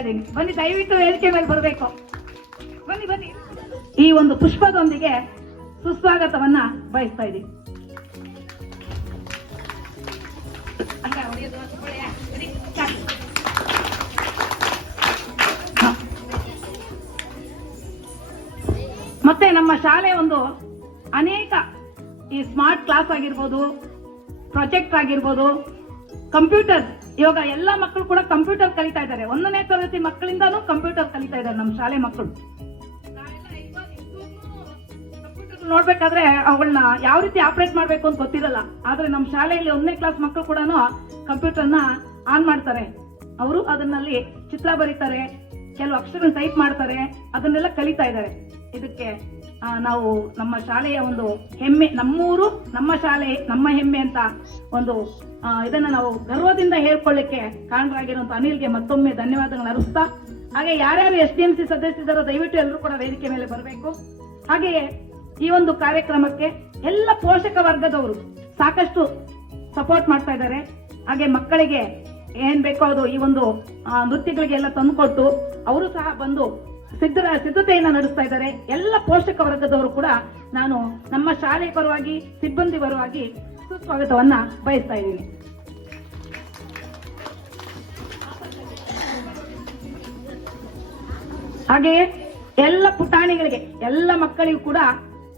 ಇದ್ದೀನಿ. ಬನ್ನಿ, ದಯವಿಟ್ಟು ವೇದಿಕೆ ಮೇಲೆ ಬರಬೇಕು. ಬನ್ನಿ ಬನ್ನಿ. ಈ ಒಂದು ಪುಷ್ಪದೊಂದಿಗೆ ಸುಸ್ವಾಗತವನ್ನ ಬಯಸ್ತಾ ಇದ್ದೀನಿ. ಮತ್ತೆ ನಮ್ಮ ಶಾಲೆ ಒಂದು ಅನೇಕ ಈ ಸ್ಮಾರ್ಟ್ ಕ್ಲಾಸ್ ಆಗಿರ್ಬೋದು, ಪ್ರಾಜೆಕ್ಟ್ ಆಗಿರ್ಬೋದು, ಕಂಪ್ಯೂಟರ್, ಇವಾಗ ಎಲ್ಲ ಮಕ್ಕಳು ಕೂಡ ಕಂಪ್ಯೂಟರ್ ಕಲಿತಾ ಇದ್ದಾರೆ. 1ನೇ ತರಗತಿ ಮಕ್ಕಳಿಂದಾನು ಕಂಪ್ಯೂಟರ್ ಕಲಿತಾ ಇದ್ದಾರೆ ನಮ್ಮ ಶಾಲೆ ಮಕ್ಕಳು. ನೋಡ್ಬೇಕಾದ್ರೆ ಅವುಗಳನ್ನ ಯಾವ ರೀತಿ ಆಪರೇಟ್ ಮಾಡ್ಬೇಕು ಅಂತ ಗೊತ್ತಿರಲ್ಲ. ಆದ್ರೆ ನಮ್ಮ ಶಾಲೆಯಲ್ಲಿ 1ನೇ ಕ್ಲಾಸ್ ಮಕ್ಕಳು ಕೂಡ ಕಂಪ್ಯೂಟರ್ನ ಆನ್ ಮಾಡ್ತಾರೆ. ಅವರು ಅದನ್ನಲ್ಲಿ ಚಿತ್ರ ಬರೀತಾರೆ, ಕೆಲವು ಅಕ್ಷರ ಟೈಪ್ ಮಾಡ್ತಾರೆ, ಅದನ್ನೆಲ್ಲ ಕಲಿತಾ ಇದ್ದಾರೆ. ಇದಕ್ಕೆ ನಾವು ನಮ್ಮ ಶಾಲೆಯ ಒಂದು ಹೆಮ್ಮೆ, ನಮ್ಮೂರು ನಮ್ಮ ಶಾಲೆ ನಮ್ಮ ಹೆಮ್ಮೆ ಅಂತ ಒಂದು ಇದನ್ನ ನಾವು ಗರ್ವದಿಂದ ಹೇಳ್ಕೊಳ್ಳಿಕ್ಕೆ ಕಾರಣರಾಗಿರುವಂತ ಅನಿಲ್ಗೆ ಮತ್ತೊಮ್ಮೆ ಧನ್ಯವಾದಗಳನ್ನ ಅರ್ಪಿಸ್ತಾ, ಹಾಗೆ ಯಾರ್ಯಾರು SDMC ಸದಸ್ಯರು ದಯವಿಟ್ಟು ಎಲ್ಲರೂ ಕೂಡ ವೇದಿಕೆ ಮೇಲೆ ಬರಬೇಕು. ಹಾಗೆಯೇ ಈ ಒಂದು ಕಾರ್ಯಕ್ರಮಕ್ಕೆ ಎಲ್ಲ ಪೋಷಕ ವರ್ಗದವರು ಸಾಕಷ್ಟು ಸಪೋರ್ಟ್ ಮಾಡ್ತಾ ಇದ್ದಾರೆ. ಹಾಗೆ ಮಕ್ಕಳಿಗೆ ಏನ್ ಬೇಕೋ ಅದು ಈ ಒಂದು ನೃತ್ಯಗಳಿಗೆಲ್ಲ ತಂದುಕೊಟ್ಟು ಅವರು ಸಹ ಬಂದು ಸಿದ್ಧತೆಯನ್ನ ನಡೆಸ್ತಾ ಇದ್ದಾರೆ. ಎಲ್ಲ ಪೋಷಕ ವರ್ಗದವರು ಕೂಡ ನಾನು ನಮ್ಮ ಶಾಲೆ ಪರವಾಗಿ, ಸಿಬ್ಬಂದಿ ಪರವಾಗಿ ಸುಸ್ವಾಗತವನ್ನ ಬಯಸ್ತಾ ಇದ್ದೀನಿ. ಹಾಗೆಯೇ ಎಲ್ಲ ಪುಟಾಣಿಗಳಿಗೆ, ಎಲ್ಲ ಮಕ್ಕಳಿಗೂ ಕೂಡ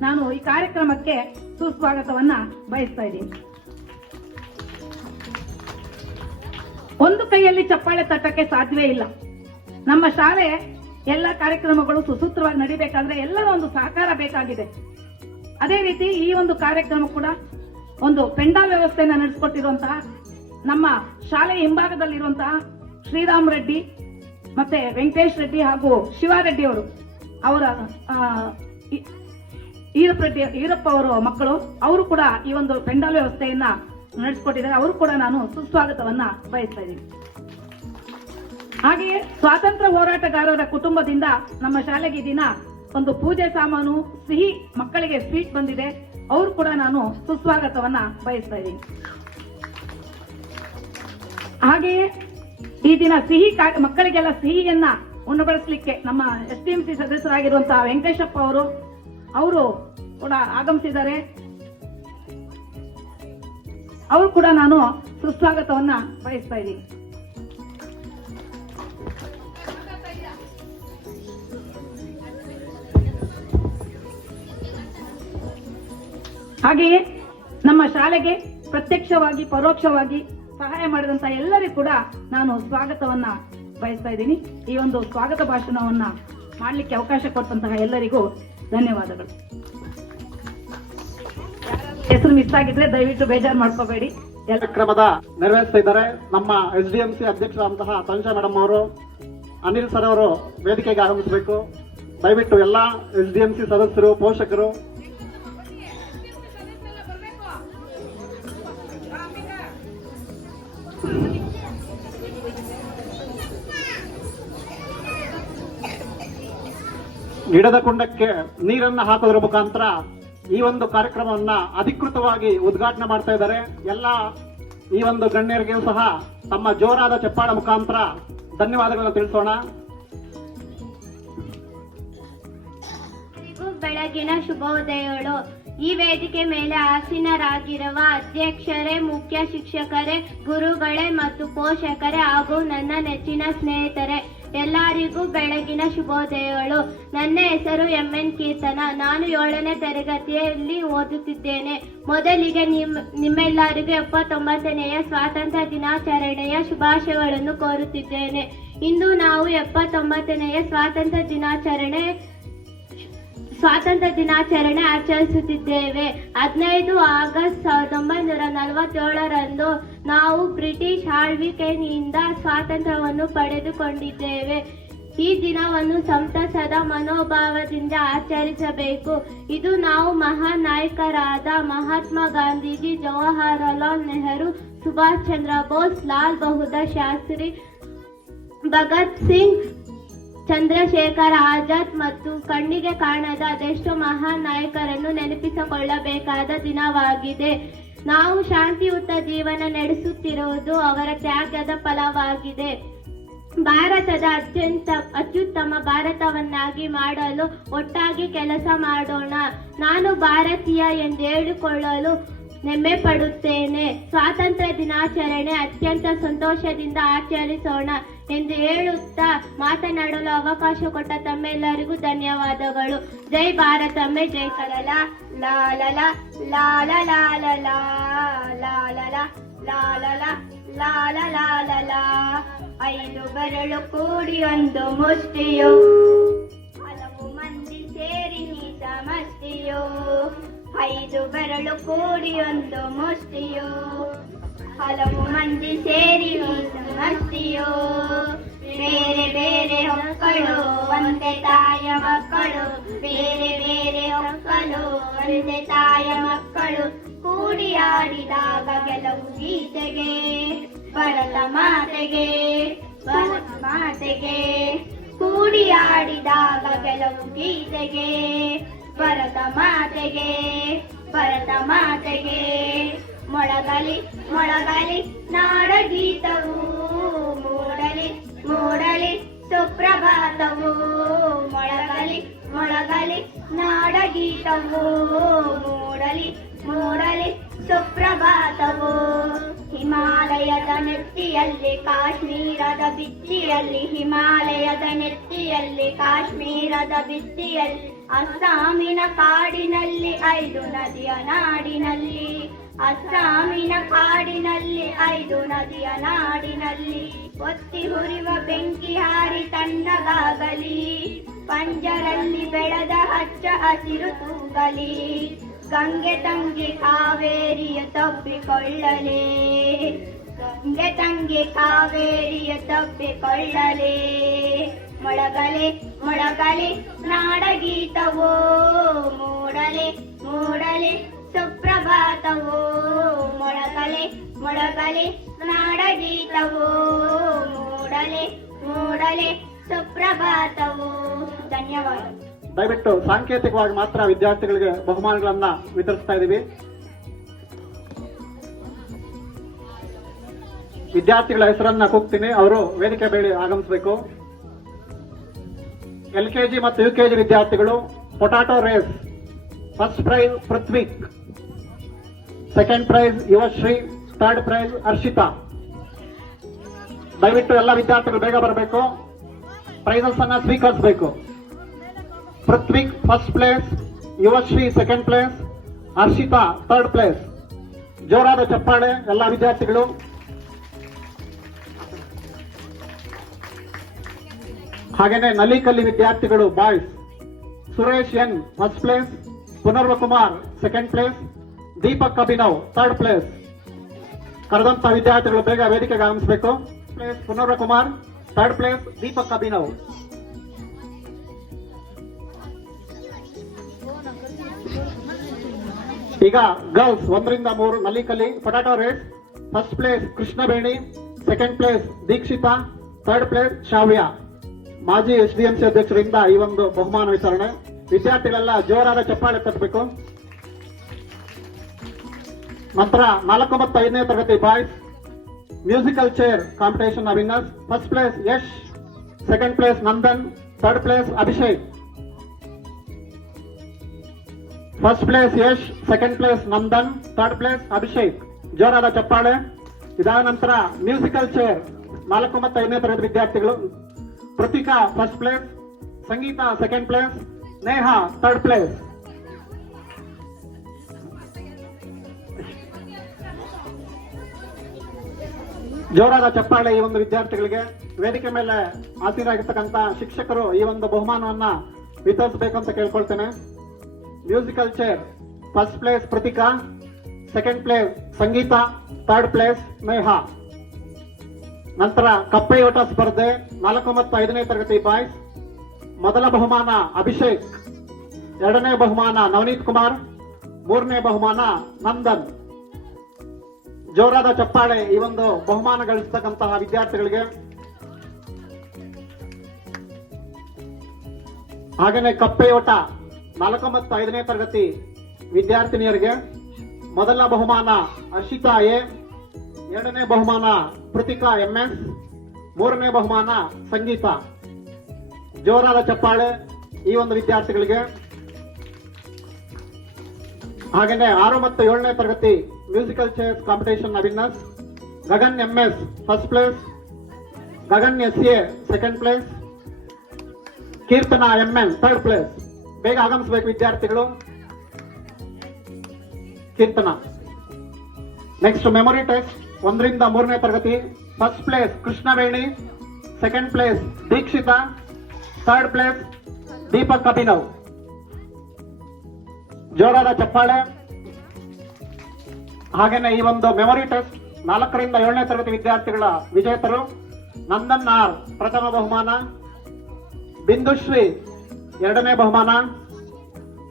ನಾನು ಈ ಕಾರ್ಯಕ್ರಮಕ್ಕೆ ಸುಸ್ವಾಗತವನ್ನ ಬಯಸ್ತಾ ಇದ್ದೀನಿ. ಒಂದು ಕೈಯಲ್ಲಿ ಚಪ್ಪಾಳೆ ತಟ್ಟಕ್ಕೆ ಸಾಧ್ಯವೇ ಇಲ್ಲ. ನಮ್ಮ ಶಾಲೆ ಎಲ್ಲ ಕಾರ್ಯಕ್ರಮಗಳು ಸುಸೂತ್ರವಾಗಿ ನಡಿಬೇಕಾದ್ರೆ ಎಲ್ಲರ ಒಂದು ಸಹಕಾರ ಬೇಕಾಗಿದೆ. ಅದೇ ರೀತಿ ಈ ಒಂದು ಕಾರ್ಯಕ್ರಮ ಕೂಡ ಒಂದು ಪೆಂಡಾಲ್ ವ್ಯವಸ್ಥೆಯನ್ನು ನಡೆಸಿಕೊಟ್ಟಿರುವಂತಹ ನಮ್ಮ ಶಾಲೆಯ ಹಿಂಭಾಗದಲ್ಲಿರುವಂತಹ ಶ್ರೀರಾಮ್ ರೆಡ್ಡಿ ಮತ್ತೆ ವೆಂಕಟೇಶ್ ರೆಡ್ಡಿ ಹಾಗೂ ಶಿವಾರೆಡ್ಡಿ ಅವರು, ಅವರ ಈರಪ್ಪ ಅವರ ಮಕ್ಕಳು, ಅವರು ಕೂಡ ಈ ಒಂದು ಪೆಂಡಾಲ್ ವ್ಯವಸ್ಥೆಯನ್ನ ನಡೆಸಿಕೊಟ್ಟಿದ್ದಾರೆ. ಅವರು ಕೂಡ ನಾನು ಸುಸ್ವಾಗತವನ್ನ ಬಯಸ್ತಾ ಇದ್ದೀನಿ. ಹಾಗೆಯೇ ಸ್ವಾತಂತ್ರ್ಯ ಹೋರಾಟಗಾರರ ಕುಟುಂಬದಿಂದ ನಮ್ಮ ಶಾಲೆಗೆ ಈ ದಿನ ಒಂದು ಪೂಜೆ ಸಾಮಾನು, ಸಿಹಿ, ಮಕ್ಕಳಿಗೆ ಸ್ವೀಟ್ ಬಂದಿದೆ. ಅವರು ಕೂಡ ನಾನು ಸುಸ್ವಾಗತವನ್ನ ಬಯಸ್ತಾ ಇದ್ದೀನಿ. ಹಾಗೆಯೇ ಈ ದಿನ ಮಕ್ಕಳಿಗೆಲ್ಲ ಸಿಹಿಯನ್ನ ಉಣಬಡಿಸಲಿಕ್ಕೆ ನಮ್ಮ SDMC ಸದಸ್ಯರಾಗಿರುವಂತಹ ವೆಂಕಟೇಶಪ್ಪ ಅವರು ಕೂಡ ಆಗಮಿಸಿದ್ದಾರೆ. ಅವರು ಕೂಡ ನಾನು ಸುಸ್ವಾಗತವನ್ನ ಬಯಸ್ತಾ ಇದ್ದೀನಿ. ಹಾಗೆಯೇ ನಮ್ಮ ಶಾಲೆಗೆ ಪ್ರತ್ಯಕ್ಷವಾಗಿ ಪರೋಕ್ಷವಾಗಿ ಸಹಾಯ ಮಾಡಿದಂತಹ ಎಲ್ಲರಿಗೂ ಕೂಡ ನಾನು ಸ್ವಾಗತವನ್ನ ಬಯಸ್ತಾ ಇದ್ದೀನಿ. ಈ ಒಂದು ಸ್ವಾಗತ ಭಾಷಣವನ್ನ ಮಾಡಲಿಕ್ಕೆ ಅವಕಾಶ ಕೊಟ್ಟಂತಹ ಎಲ್ಲರಿಗೂ ಧನ್ಯವಾದಗಳು. ಹೆಸರು ಮಿಸ್ ಆಗಿದ್ರೆ ದಯವಿಟ್ಟು ಬೇಜಾರು ಮಾಡ್ಕೋಬೇಡಿ. ಕಾರ್ಯಕ್ರಮದ ನೆರವೇರಿಸ್ತಾ ಇದ್ದಾರೆ ನಮ್ಮ SDMC ಅಧ್ಯಕ್ಷರಾದಂತಹ ತನುಜಾ ಮೇಡಮ್ ಅವರು. ಅನಿಲ್ ಸರ್ ಅವರು ವೇದಿಕೆಗೆ ಆಗಮಿಸಬೇಕು. ದಯವಿಟ್ಟು ಎಲ್ಲ SDMC ಸದಸ್ಯರು, ಪೋಷಕರು ಗಿಡದ ಕುಂಡಕ್ಕೆ ನೀರನ್ನು ಹಾಕೋದ್ರ ಮುಖಾಂತರ ಈ ಒಂದು ಕಾರ್ಯಕ್ರಮವನ್ನ ಅಧಿಕೃತವಾಗಿ ಉದ್ಘಾಟನೆ ಮಾಡ್ತಾ ಇದ್ದಾರೆ. ಎಲ್ಲ ಈ ಒಂದು ಗಣ್ಯರಿಗೂ ಸಹ ತಮ್ಮ ಜೋರಾದ ಚಪ್ಪಾಳ ಮುಖಾಂತರ ಧನ್ಯವಾದಗಳನ್ನು ತಿಳಿಸೋಣ. ಬೆಳಗಿನ ಶುಭೋದಯಗಳು. ಈ ವೇದಿಕೆ ಮೇಲೆ ಆಸೀನರಾಗಿರುವ ಅಧ್ಯಕ್ಷರೇ, ಮುಖ್ಯ ಶಿಕ್ಷಕರೇ, ಗುರುಗಳೇ ಮತ್ತು ಪೋಷಕರೇ ಹಾಗೂ ನನ್ನ ನೆಚ್ಚಿನ ಸ್ನೇಹಿತರೆ, ಎಲ್ಲರಿಗೂ ಬೆಳಗಿನ ಶುಭೋದಯಗಳು. ನನ್ನ ಹೆಸರು MN ಕೀರ್ತನ. ನಾನು 7ನೇ ತರಗತಿಯಲ್ಲಿ ಓದುತ್ತಿದ್ದೇನೆ. ಮೊದಲಿಗೆ ನಿಮ್ಮೆಲ್ಲರಿಗೂ 79ನೆಯ ಸ್ವಾತಂತ್ರ್ಯ ದಿನಾಚರಣೆಯ ಶುಭಾಶಯಗಳನ್ನು ಕೋರುತ್ತಿದ್ದೇನೆ. ಇಂದು ನಾವು 79ನೆಯ ಸ್ವಾತಂತ್ರ್ಯ ದಿನಾಚರಣೆ ಆಚರಿಸುತ್ತಿದ್ದೇವೆ. 15 ಆಗಸ್ಟ್ 1947ರಂದು ನಾವು ಬ್ರಿಟಿಷ್ ಆಳ್ವಿಕೆಯಿಂದ ಸ್ವಾತಂತ್ರ್ಯವನ್ನು ಪಡೆದುಕೊಂಡಿದ್ದೇವೆ. ಈ ದಿನವನ್ನು ಸಂತಸದ ಮನೋಭಾವದಿಂದ ಆಚರಿಸಬೇಕು. ಇದು ನಾವು ಮಹಾನ್ ನಾಯಕರಾದ ಮಹಾತ್ಮ ಗಾಂಧೀಜಿ, ಜವಾಹರಲಾಲ್ ನೆಹರು, ಸುಭಾಷ್ ಚಂದ್ರ ಬೋಸ್, ಲಾಲ್ ಬಹದ್ದೂರ್ ಶಾಸ್ತ್ರಿ, ಭಗತ್ ಸಿಂಗ್, ಚಂದ್ರಶೇಖರ್ ಆಜಾದ್ ಮತ್ತು ಕಣ್ಣಿಗೆ ಕಾಣದ ಅದೆಷ್ಟೋ ಮಹಾನ್ ನಾಯಕರನ್ನು ನೆನಪಿಸಿಕೊಳ್ಳಬೇಕಾದ ದಿನವಾಗಿದೆ. ನಾವು ಶಾಂತಿಯುತ ಜೀವನ ನಡೆಸುತ್ತಿರುವುದು ಅವರ ತ್ಯಾಗದ ಫಲವಾಗಿದೆ. ಭಾರತದ ಅತ್ಯುತ್ತಮ ಭಾರತವನ್ನಾಗಿ ಮಾಡಲು ಒಟ್ಟಾಗಿ ಕೆಲಸ ಮಾಡೋಣ. ನಾನು ಭಾರತೀಯ ಎಂದು ಹೇಳಿಕೊಳ್ಳಲು ಹೆಮ್ಮೆ ಪಡುತ್ತೇನೆ. ಸ್ವಾತಂತ್ರ್ಯ ದಿನಾಚರಣೆ ಅತ್ಯಂತ ಸಂತೋಷದಿಂದ ಆಚರಿಸೋಣ ಎಂದು ಹೇಳುತ್ತಾ ಮಾತನಾಡಲು ಅವಕಾಶ ಕೊಟ್ಟ ತಮ್ಮೆಲ್ಲರಿಗೂ ಧನ್ಯವಾದಗಳು. ಜೈ ಭಾರತಮ್ಮೆ, ಜೈ ಕಲಲ. ಲಾಲಲ ಲಾಲ ಲಾಲ ಲಾಲಲ ಲಾಲಲ ಲಾಲ ಲಾಲ. 5 ಬೆರಳು ಕೂಡಿ ಒಂದು ಮುಷ್ಟಿಯು, ಹಲವು ಮಂದಿ ಸೇರಿ ನೀ ಸಮಷ್ಟಿಯು. 5 ಬೆರಳು ಕೂಡಿ ಒಂದು ಮುಷ್ಟಿಯು, ಹಲವು ಮಂದಿ ಸೇರಿ ನೀ ಸಮಷ್ಟಿಯು. ಬೇರೆ ಬೇರೆ ಮಕ್ಕಳು ಒಂದೇ ತಾಯ ಮಕ್ಕಳು, ಬೇರೆ ಬೇರೆ ಮಕ್ಕಳು ಒಂದೇ ತಾಯ ಮಕ್ಕಳು. ಕೂಡಿ ಆಡಿದಾಗ ಗೆಲುವು ಗೀತೆಗೆ, ಭರತ ಮಾತೆಗೆ ಭರತ ಮಾತೆಗೆ. ಕೂಡಿ ಆಡಿದಾಗ ಗೆಲುವು ಗೀತೆಗೆ, ಭರತ ಮಾತೆಗೆ ಭರತ ಮಾತೆಗೆ. ಮೊಳಗಲಿ ಮೊಳಗಲಿ ನಾಡಗೀತವು, ಮೂಡಲಿ ಮೂಡಲಿ ಸುಪ್ರಭಾತವು. ಮೊಳಗಲಿ ಮೊಳಗಲಿ ನಾಡಗೀತವು, ಮೂಡಲಿ ಮೂಡಲಿ ಸುಪ್ರಭಾತವು. ಹಿಮಾಲಯದ ನೆತ್ತಿಯಲ್ಲಿ ಕಾಶ್ಮೀರದ ಬಿತ್ತಿಯಲ್ಲಿ, ಹಿಮಾಲಯದ ನೆತ್ತಿಯಲ್ಲಿ ಕಾಶ್ಮೀರದ ಬಿತ್ತಿಯಲ್ಲಿ. ಅಸ್ಸಾಮಿನ ಕಾಡಿನಲ್ಲಿ 5 ನದಿಯ ನಾಡಿನಲ್ಲಿ, ಅಸ್ಸಾಮಿನ ಕಾಡಿನಲ್ಲಿ 5 ನದಿಯ ನಾಡಿನಲ್ಲಿ. ಒತ್ತಿ ಹುರಿವ ಬೆಂಕಿ ಹಾರಿ ತಣ್ಣಗಾಗಲಿ, ಪಂಜರಲ್ಲಿ ಬೆಳೆದ ಹಚ್ಚ ಹಸಿರು ತೂಗಲಿ. ಗಂಗೆ ತಂಗಿ ಕಾವೇರಿಯ ತಪ್ಪಿಕೊಳ್ಳಲೇ, ಗಂಗೆ ತಂಗಿ ಕಾವೇರಿಯ ತಪ್ಪಿಕೊಳ್ಳಲೇ. ಮೊಳಗಲೆ ಮೊಳಗಲೆ ನಾಡಗೀತವೋ, ಮೂಡಲೆ ಮೂಡಲೆ ಸುಪ್ರಭಾತವೋ. ಮೊಳಗಲೆ ಮೊಳಗಲೆ ನಾಡಗೀತವೋ, ಮೂಡಲೆ ಮೂಡಲೆ ಸುಪ್ರಭಾತವೋ. ಧನ್ಯವಾದ. ದಯವಿಟ್ಟು ಸಾಂಕೇತಿಕವಾಗಿ ಮಾತ್ರ ವಿದ್ಯಾರ್ಥಿಗಳಿಗೆ ಬಹುಮಾನಗಳನ್ನ ವಿತರಿಸ್ತಾ ಇದ್ದೀವಿ. ವಿದ್ಯಾರ್ಥಿಗಳ ಹೆಸರನ್ನ ಕೂಗ್ತೀನಿ, ಅವರು ವೇದಿಕೆ ಬೇಡಿ ಆಗಮಿಸಬೇಕು. LKG ಮತ್ತು UKG ವಿದ್ಯಾರ್ಥಿಗಳು potato race. First prize Prithvik, second prize Yuvashree, third prize Harshita. ದಯವಿಟ್ಟು ಎಲ್ಲ ವಿದ್ಯಾರ್ಥಿಗಳು ಬೇಗ ಬರಬೇಕು, ಪ್ರೈಸಸ್ ಅನ್ನ ಸ್ವೀಕರಿಸಬೇಕು. Prithvik first place, Yuvashree second place, Harshita third place. ಜೋರಾದ ಚಪ್ಪಾಳೆ ಎಲ್ಲ ವಿದ್ಯಾರ್ಥಿಗಳು. ಹಾಗೇನೆ ನಲಿಕಲ್ಲಿ ವಿದ್ಯಾರ್ಥಿಗಳು boys. Suresh N first place, Punarva Kumar second place, Deepak Abhinav third place. ಕರೆದಂತ ವಿದ್ಯಾರ್ಥಿಗಳು ಬೇಗ ವೇದಿಕೆಗೆ ಆಗಮಿಸಬೇಕು. Place Punarva Kumar, third place Deepak Abhinav. ಈಗ ಗರ್ಲ್ಸ್ 1 ರಿಂದ 3 Nalikali potato race. First place Krishnaveni, second place Dikshita, third place Shavya. ಮಾಜಿ SDMC ಅಧ್ಯಕ್ಷರಿಂದ ಈ ಒಂದು ಬಹುಮಾನ ವಿತರಣೆ. ವಿದ್ಯಾರ್ಥಿಗಳೆಲ್ಲ ಜೋರಾದ ಚಪ್ಪಾಳೆ ತಟ್ಟಬೇಕು. ನಂತರ 4 ಮತ್ತು 5ನೇ ತರಗತಿ boys musical chair competition winners. First place Yash, second place Nandan, third place Abhishek. First place Yash, second place Nandan, third place Abhishek. ಜೋರಾದ ಚಪ್ಪಾಳೆ. ಇದಾದ ನಂತರ ಮ್ಯೂಸಿಕಲ್ ಚೇರ್ 4 ಮತ್ತು 5ನೇ ತರಗತಿ ವಿದ್ಯಾರ್ಥಿಗಳು. Pratika first place, Sangeeta second place, Neha third place. ಜೋರಾದ ಚಪ್ಪಾಳೆ ಈ ಒಂದು ವಿದ್ಯಾರ್ಥಿಗಳಿಗೆ. ವೇದಿಕೆ ಮೇಲೆ ಆಸೀನರಾಗಿರ್ತಕ್ಕಂಥ ಶಿಕ್ಷಕರು ಈ ಒಂದು ಬಹುಮಾನವನ್ನ ವಿತರಿಸಬೇಕು ಅಂತ ಕೇಳ್ಕೊಳ್ತೇನೆ. Musical chair first place Pratika, second place Sangeeta, third place Neha. ನಂತರ ಕಪ್ಪೆಯೋಟ ಸ್ಪರ್ಧೆ 4 ಮತ್ತು 5ನೇ ತರಗತಿ ಬಾಯ್ಸ್. ಮೊದಲ ಬಹುಮಾನ ಅಭಿಷೇಕ್, 2ನೇ ಬಹುಮಾನ ನವನೀತ್ ಕುಮಾರ್, 3ನೇ ಬಹುಮಾನ ನಂದನ್. ಜೋರಾದ ಚಪ್ಪಾಳೆ ಈ ಒಂದು ಬಹುಮಾನ ಗಳಿಸ್ತಕ್ಕಂತಹ ವಿದ್ಯಾರ್ಥಿಗಳಿಗೆ. ಹಾಗೆಯೇ ಕಪ್ಪೆಯೋಟ 4 ಮತ್ತು 5ನೇ ತರಗತಿ ವಿದ್ಯಾರ್ಥಿನಿಯರಿಗೆ ಮೊದಲ ಬಹುಮಾನ ಹರ್ಷಿತಾ ಎ, 2ನೇ ಬಹುಮಾನ ಪೃತಿಕಾ MS, ಮೂರನೇ ಬಹುಮಾನ ಸಂಗೀತ. ಜೋರಾದ ಚಪ್ಪಾಳೆ ಈ ಒಂದು ವಿದ್ಯಾರ್ಥಿಗಳಿಗೆ. ಹಾಗೇನೆ 6 ಮತ್ತು 7ನೇ ತರಗತಿ musical chairs competition winners Gagan MS first place, Gagan SA second place, Keerthana MN third place. ಬೇಗ ಆಗಮಿಸಬೇಕು ವಿದ್ಯಾರ್ಥಿಗಳು. ಕೀರ್ತನಾ. ನೆಕ್ಸ್ಟ್ ಮೆಮೊರಿ ಟೆಸ್ಟ್ 1 ರಿಂದ 3ನೇ ತರಗತಿ. First place Krishnaveni, second place Dikshita, third place Deepak Abhinav. ಜೋರಾದ ಚಪ್ಪಾಳೆ. ಹಾಗೇನೆ ಈ ಒಂದು ಮೆಮೊರಿ ಟೆಸ್ಟ್ 4 ರಿಂದ 7ನೇ ತರಗತಿ ವಿದ್ಯಾರ್ಥಿಗಳ ವಿಜೇತರು ನಂದನ್ R ಪ್ರಥಮ ಬಹುಮಾನ, ಬಿಂದುಶ್ರೀ 2ನೇ ಬಹುಮಾನ,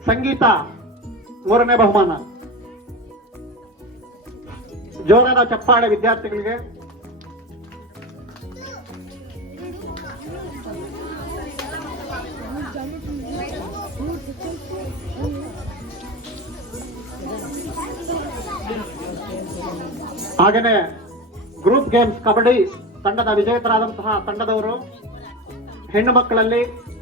ಸಂಗೀತ 3ನೇ ಬಹುಮಾನ. ಜೋರಾದ ಚಪ್ಪಾಳೆ ವಿದ್ಯಾರ್ಥಿಗಳಿಗೆ. ಹಾಗೇನೆ ಗ್ರೂಪ್ ಗೇಮ್ಸ್ ಕಬಡ್ಡಿ ತಂಡದ ವಿಜೇತರಾದಂತಹ ತಂಡದವರು ಹೆಣ್ಣು ಮಕ್ಕಳಲ್ಲಿ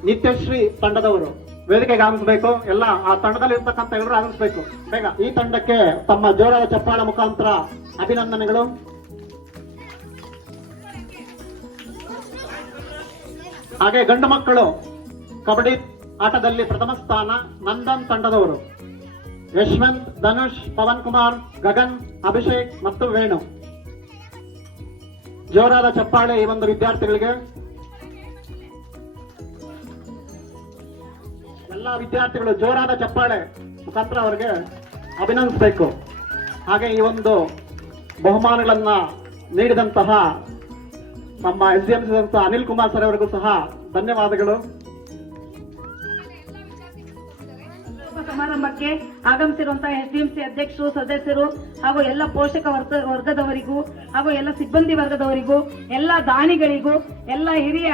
ನಿತ್ಯಶ್ರೀ ತಂಡದವರು ವೇದಿಕೆಗೆ ಆಗಮಿಸಬೇಕು. ಎಲ್ಲ ಆ ತಂಡದಲ್ಲಿ ಇರ್ತಕ್ಕಂಥ ಎಲ್ಲರೂ ಆಗಮಿಸಬೇಕು ಬೇಗ. ಈ ತಂಡಕ್ಕೆ ತಮ್ಮ ಜೋರಾದ ಚಪ್ಪಾಳ ಮುಖಾಂತರ ಅಭಿನಂದನೆಗಳು. ಹಾಗೆ ಗಂಡು ಮಕ್ಕಳು ಕಬಡ್ಡಿ ಆಟದಲ್ಲಿ ಪ್ರಥಮ ಸ್ಥಾನ ನಂದನ್ ತಂಡದವರು ಯಶವಂತ್, ಧನುಷ್, ಪವನ್ ಕುಮಾರ್, ಗಗನ್, ಅಭಿಷೇಕ್ ಮತ್ತು ವೇಣು. ಜೋರಾದ ಚಪ್ಪಾಳೆ ಈ ಒಂದು ವಿದ್ಯಾರ್ಥಿಗಳಿಗೆ. ಎಲ್ಲ ವಿದ್ಯಾರ್ಥಿಗಳು ಜೋರಾದ ಚಪ್ಪಾಳೆ ಮುಖಾಂತರ ಅವರಿಗೆ ಅಭಿನಂದಿಸಬೇಕು. ಹಾಗೆ ಈ ಒಂದು ಬಹುಮಾನಗಳನ್ನ ನೀಡಿದಂತಹ ನಮ್ಮ SDMC ಅನಿಲ್ ಕುಮಾರ್ ಸರ್ ಅವರಿಗೂ ಸಹ ಧನ್ಯವಾದಗಳು. ಸಮಾರಂಭಕ್ಕೆ ಆಗಮಿಸಿರುವಂತಹ SDMC ಅಧ್ಯಕ್ಷರು, ಸದಸ್ಯರು ಹಾಗೂ ಎಲ್ಲ ಪೋಷಕ ವರ್ಗದವರಿಗೂ ಹಾಗೂ ಎಲ್ಲ ಸಿಬ್ಬಂದಿ ವರ್ಗದವರಿಗೂ, ಎಲ್ಲ ದಾನಿಗಳಿಗೂ, ಎಲ್ಲ ಹಿರಿಯ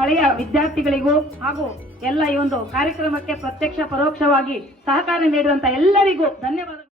ಹಳೆಯ ವಿದ್ಯಾರ್ಥಿಗಳಿಗೂ ಹಾಗೂ ಎಲ್ಲ ಈ ಒಂದು ಕಾರ್ಯಕ್ರಮಕ್ಕೆ ಪ್ರತ್ಯಕ್ಷ ಪರೋಕ್ಷವಾಗಿ ಸಹಕಾರ ನೀಡುವಂತ ಎಲ್ಲರಿಗೂ ಧನ್ಯವಾದಗಳು.